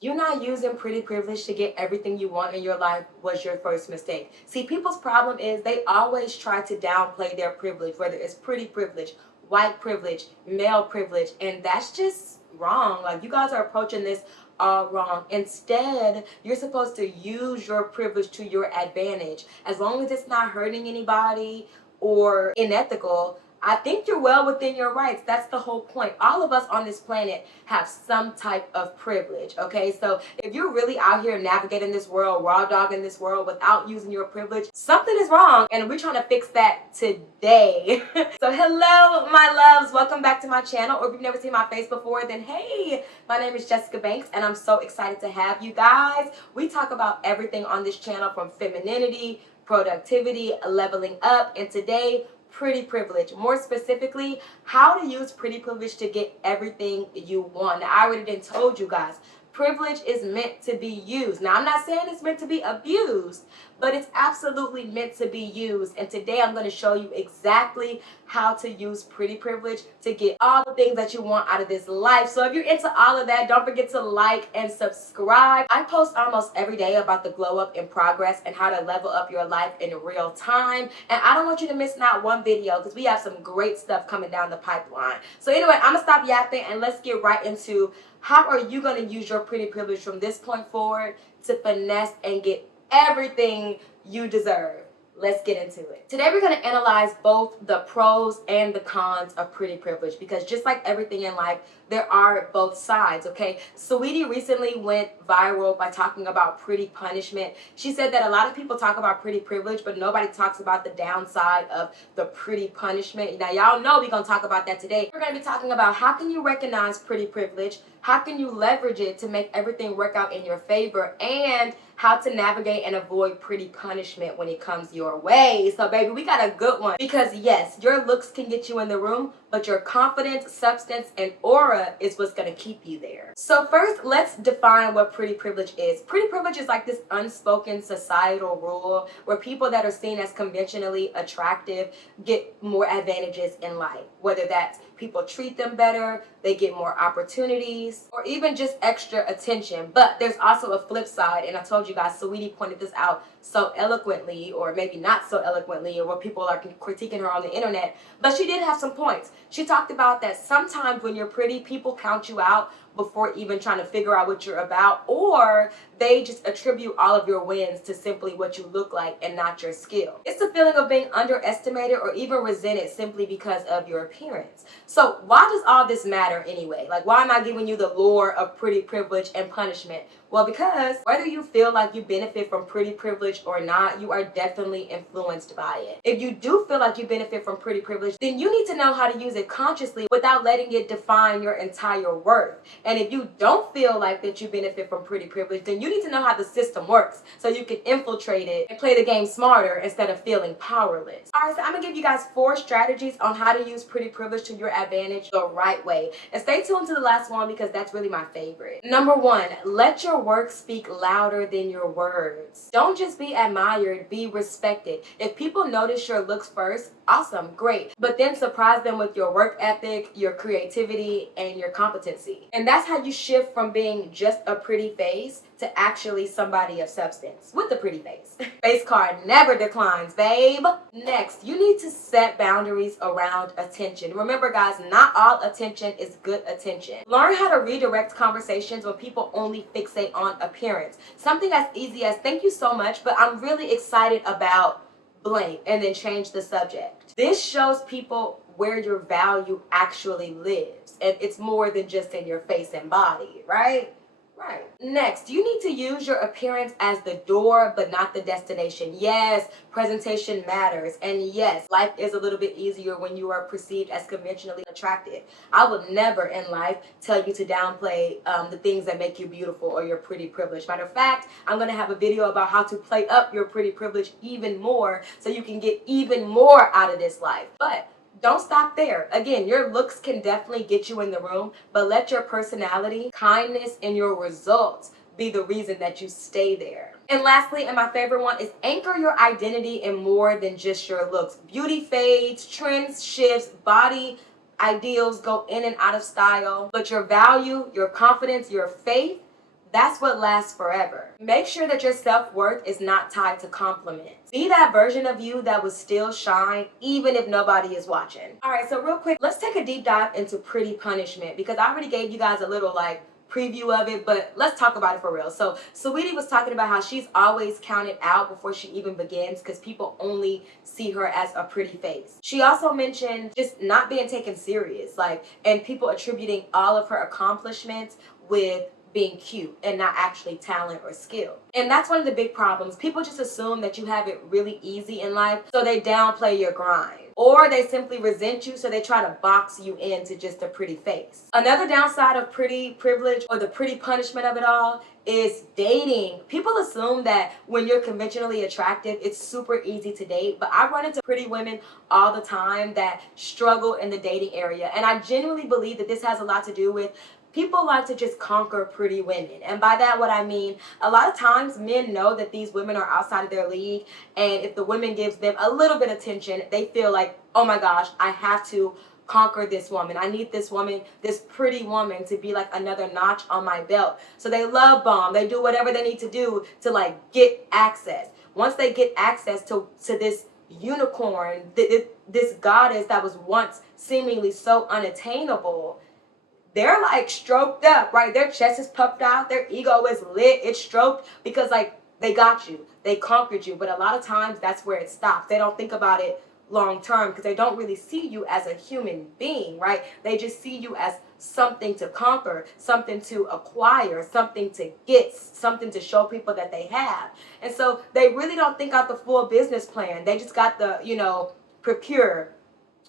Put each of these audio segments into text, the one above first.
You not using pretty privilege to get everything you want in your life was your first mistake. See, people's problem is they always try to downplay their privilege, whether it's pretty privilege, white privilege, male privilege, and that's just wrong. Like, you guys are approaching this all wrong. Instead, you're supposed to use your privilege to your advantage. As long as it's not hurting anybody or unethical, I think you're well within your rights. That's the whole point. All of us on this planet have some type of privilege, okay? So if you're really out here navigating this world, raw dogging this world without using your privilege, something is wrong, and we're trying to fix that today. So hello, my loves. Welcome back to my channel. Or if you've never seen my face before, then hey, my name is Jessyka Banks, and I'm so excited to have you guys. We talk about everything on this channel from femininity, productivity, leveling up, and today, pretty privilege. More specifically, how to use pretty privilege to get everything you want. Now, I already done told you guys, privilege is meant to be used. Now, I'm not saying it's meant to be abused, but it's absolutely meant to be used. And today I'm going to show you exactly how to use pretty privilege to get all the things that you want out of this life. So if you're into all of that, don't forget to like and subscribe. I post almost every day about the glow up in progress and how to level up your life in real time. And I don't want you to miss not one video because we have some great stuff coming down the pipeline. So anyway, I'm going to stop yapping and let's get right into how are you going to use your pretty privilege from this point forward to finesse and get everything you deserve. Let's get into it. Today we're going to analyze both the pros and the cons of pretty privilege because just like everything in life, there are both sides, okay? Saweetie recently went viral by talking about pretty punishment. She said that a lot of people talk about pretty privilege, but nobody talks about the downside of the pretty punishment. Now, y'all know we're going to talk about that today. We're going to be talking about how can you recognize pretty privilege, how can you leverage it to make everything work out in your favor, and how to navigate and avoid pretty punishment when it comes your way. So baby, we got a good one because yes, your looks can get you in the room, but your confidence, substance, and aura is what's going to keep you there. So first, let's define what pretty privilege is. Pretty privilege is like this unspoken societal rule where people that are seen as conventionally attractive get more advantages in life, whether that's people treat them better, they get more opportunities, or even just extra attention. But there's also a flip side, and I told you guys, Saweetie pointed this out so eloquently, or maybe not so eloquently, or what people are critiquing her on the internet, but she did have some points. She talked about that sometimes when you're pretty, people count you out before even trying to figure out what you're about, or they just attribute all of your wins to simply what you look like and not your skill. It's the feeling of being underestimated or even resented simply because of your appearance. So why does all this matter anyway? Like, why am I giving you the lore of pretty privilege and punishment? Well, because whether you feel like you benefit from pretty privilege or not, you are definitely influenced by it. If you do feel like you benefit from pretty privilege, then you need to know how to use it consciously without letting it define your entire worth. And if you don't feel like that you benefit from pretty privilege, then you need to know how the system works so you can infiltrate it and play the game smarter instead of feeling powerless. All right, so I'm gonna give you guys 4 strategies on how to use pretty privilege to your advantage the right way. And stay tuned to the last one because that's really my favorite. Number 1, let your work speak louder than your words. Don't just be admired, be respected. If people notice your looks first, awesome, great. But then surprise them with your work ethic, your creativity, and your competency. And that's how you shift from being just a pretty face to actually somebody of substance with a pretty face. Face card never declines, babe. Next, you need to set boundaries around attention. Remember guys, not all attention is good attention. Learn how to redirect conversations when people only fixate on appearance. Something as easy as, thank you so much, but I'm really excited about blank, and then change the subject. This shows people where your value actually lives, and it's more than just in your face and body, right? Right. Next, you need to use your appearance as the door, but not the destination. Yes, presentation matters. And yes, life is a little bit easier when you are perceived as conventionally attractive. I would never in life tell you to downplay the things that make you beautiful or your pretty privilege. Matter of fact, I'm going to have a video about how to play up your pretty privilege even more so you can get even more out of this life. But don't stop there. Again, your looks can definitely get you in the room, but let your personality, kindness, and your results be the reason that you stay there. And lastly, and my favorite one, is anchor your identity in more than just your looks. Beauty fades, trends shifts, body ideals go in and out of style, but your value, your confidence, your faith, That's what lasts forever. Make sure that your self-worth is not tied to compliments. Be that version of you that will still shine even if nobody is watching. All right, so real quick, let's take a deep dive into pretty punishment because I already gave you guys a little preview of it, but let's talk about it for real. So Saweetie was talking about how she's always counted out before she even begins because people only see her as a pretty face. She also mentioned just not being taken serious, and people attributing all of her accomplishments with being cute and not actually talent or skill. And that's one of the big problems. People just assume that you have it really easy in life, so they downplay your grind. Or they simply resent you, so they try to box you into just a pretty face. Another downside of pretty privilege, or the pretty punishment of it all, is dating. People assume that when you're conventionally attractive, it's super easy to date, but I run into pretty women all the time that struggle in the dating area. And I genuinely believe that this has a lot to do with people like to just conquer pretty women. And by that, what I mean, a lot of times men know that these women are outside of their league. And if the women gives them a little bit of attention, they feel like, oh my gosh, I have to conquer this woman. I need this woman, this pretty woman, to be like another notch on my belt. So they love bomb. They do whatever they need to do to get access. Once they get access to this unicorn, this goddess that was once seemingly so unattainable, they're stroked up, right? Their chest is puffed out, their ego is lit, it's stroked because they got you, they conquered you. But a lot of times that's where it stops. They don't think about it long term because they don't really see you as a human being, right? They just see you as something to conquer, something to acquire, something to get, something to show people that they have. And so they really don't think out the full business plan. They just got the, procure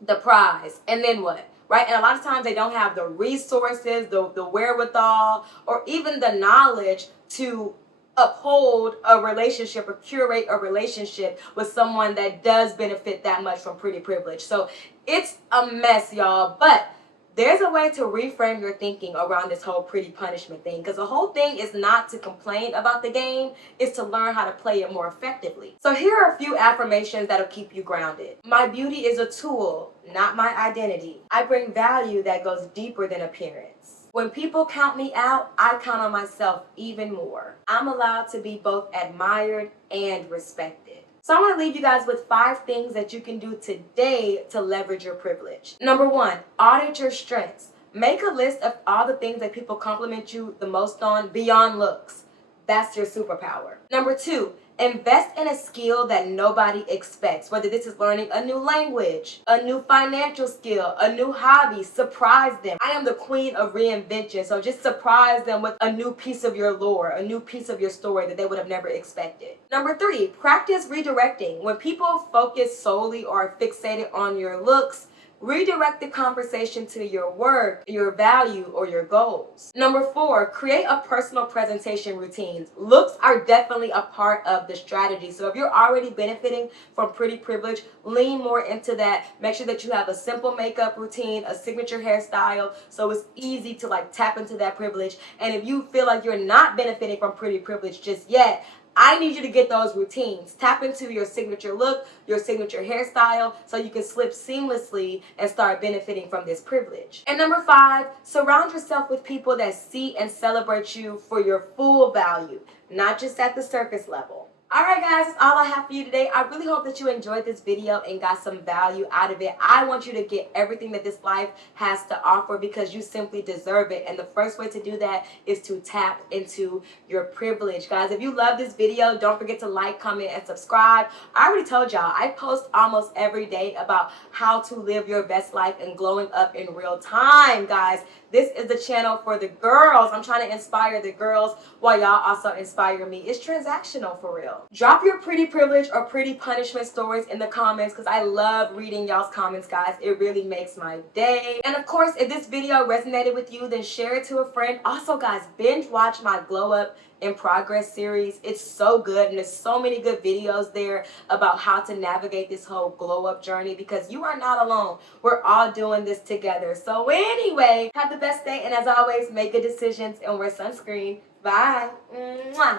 the prize, and then what? Right? And a lot of times they don't have the resources, the wherewithal, or even the knowledge to uphold a relationship or curate a relationship with someone that does benefit that much from pretty privilege. So it's a mess, y'all. But there's a way to reframe your thinking around this whole pretty punishment thing, because the whole thing is not to complain about the game, it's to learn how to play it more effectively. So here are a few affirmations that'll keep you grounded. My beauty is a tool, not my identity. I bring value that goes deeper than appearance. When people count me out, I count on myself even more. I'm allowed to be both admired and respected. So I want to leave you guys with 5 things that you can do today to leverage your privilege. Number 1, audit your strengths. Make a list of all the things that people compliment you the most on beyond looks. That's your superpower. Number 2, invest in a skill that nobody expects, whether this is learning a new language, a new financial skill, a new hobby. Surprise them. I am the queen of reinvention, so just surprise them with a new piece of your lore, a new piece of your story that they would have never expected. Number 3, practice redirecting. When people focus solely or are fixated on your looks, redirect the conversation to your work, your value, or your goals. Number 4, create a personal presentation routine. Looks are definitely a part of the strategy. So if you're already benefiting from pretty privilege, lean more into that. Make sure that you have a simple makeup routine, a signature hairstyle, so it's easy to tap into that privilege. And if you feel like you're not benefiting from pretty privilege just yet, I need you to get those routines. Tap into your signature look, your signature hairstyle, so you can slip seamlessly and start benefiting from this privilege. And number 5, surround yourself with people that see and celebrate you for your full value, not just at the surface level. Alright guys, that's all I have for you today. I really hope that you enjoyed this video and got some value out of it. I want you to get everything that this life has to offer because you simply deserve it. And the first way to do that is to tap into your privilege. Guys, if you love this video, don't forget to like, comment, and subscribe. I already told y'all, I post almost every day about how to live your best life and glowing up in real time, guys. This is the channel for the girls. I'm trying to inspire the girls while y'all also inspire me. It's transactional for real. Drop your pretty privilege or pretty punishment stories in the comments because I love reading y'all's comments, guys. It really makes my day. And of course, if this video resonated with you, then share it to a friend. Also, guys, binge watch my Glow Up in Progress series. It's so good, and there's so many good videos there about how to navigate this whole glow up journey because you are not alone. We're all doing this together. So anyway, have the best day, and as always, make good decisions and wear sunscreen. Bye. Mwah.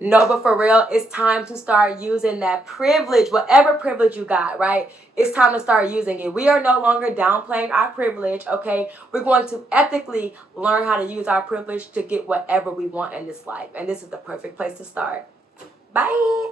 No, but for real, it's time to start using that privilege, whatever privilege you got, right? It's time to start using it. We are no longer downplaying our privilege, okay? We're going to ethically learn how to use our privilege to get whatever we want in this life. And this is the perfect place to start. Bye.